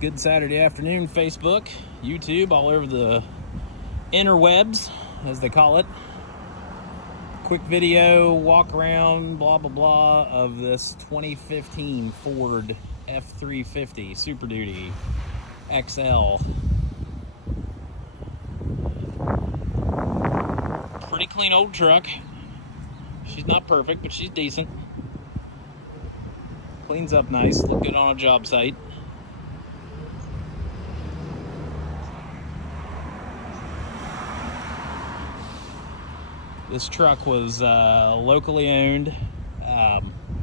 Good Saturday afternoon, Facebook, YouTube, all over the interwebs, as they call it. Quick video, walk around, blah, blah, blah, of this 2015 Ford F350 Super Duty XL. Pretty clean old truck. She's not perfect, but she's decent. Cleans up nice, look good on a job site. This truck was locally owned.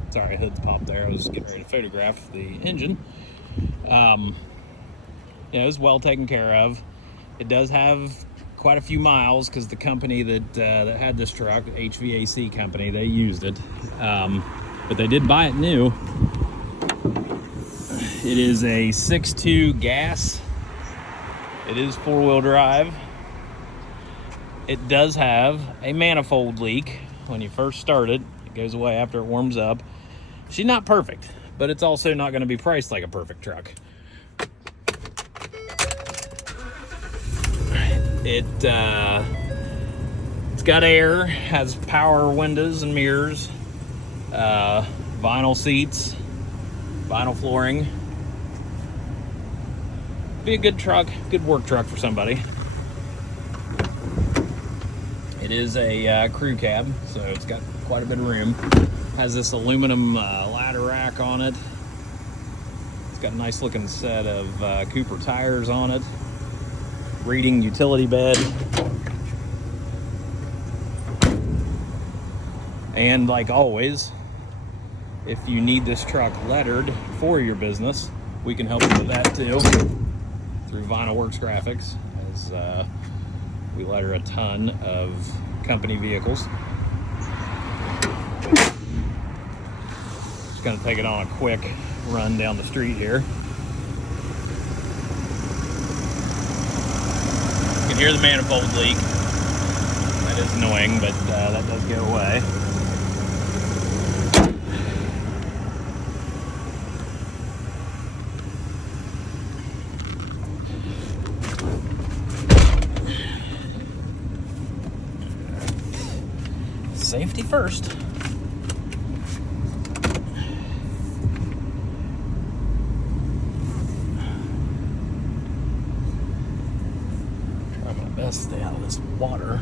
Sorry, hood's popped there. I was getting ready to photograph the engine. It was well taken care of. It does have quite a few miles because the company that had this truck, HVAC company, they used it. But they did buy it new. It is a 6.2 gas. It is four-wheel drive. It does have a manifold leak when you first start it. It goes away after it warms up. She's not perfect, but it's also not going to be priced like a perfect truck. It's got air, has power windows and mirrors, vinyl seats, vinyl flooring. Be a good truck, good work truck for somebody. It is a crew cab, so it's got quite a bit of room. Has this aluminum ladder rack on it. It's got a nice looking set of Cooper tires on it. Reading utility bed. And like always, if you need this truck lettered for your business, we can help you with that too through Vinyl Works Graphics, as we letter a ton of company vehicles. Just gonna take it on a quick run down the street here. You can hear the manifold leak. That is annoying, but that does go away. Safety first. Try my best to stay out of this water.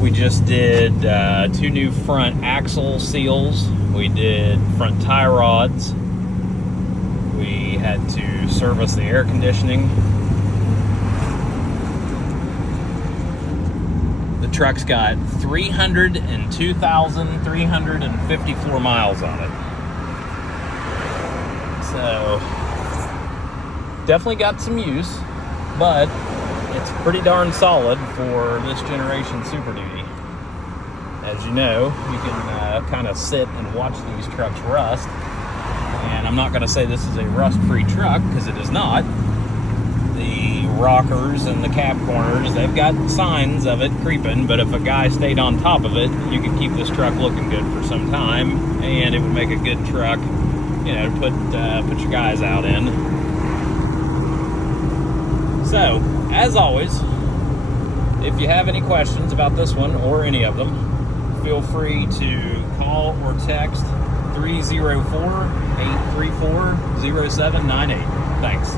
We just did 2 new front axle seals. We did front tie rods. We had to service the air conditioning. The truck's got 302,354 miles on it. So, definitely got some use, but it's pretty darn solid for this generation Super Duty. As you know, you can kind of sit and watch these trucks rust. And I'm not going to say this is a rust-free truck, because it is not. The rockers and the cab corners, they've got signs of it creeping, but if a guy stayed on top of it, you could keep this truck looking good for some time, and it would make a good truck, to put your guys out in. So, as always, if you have any questions about this one or any of them, feel free to call or text 304-834-0798. Thanks.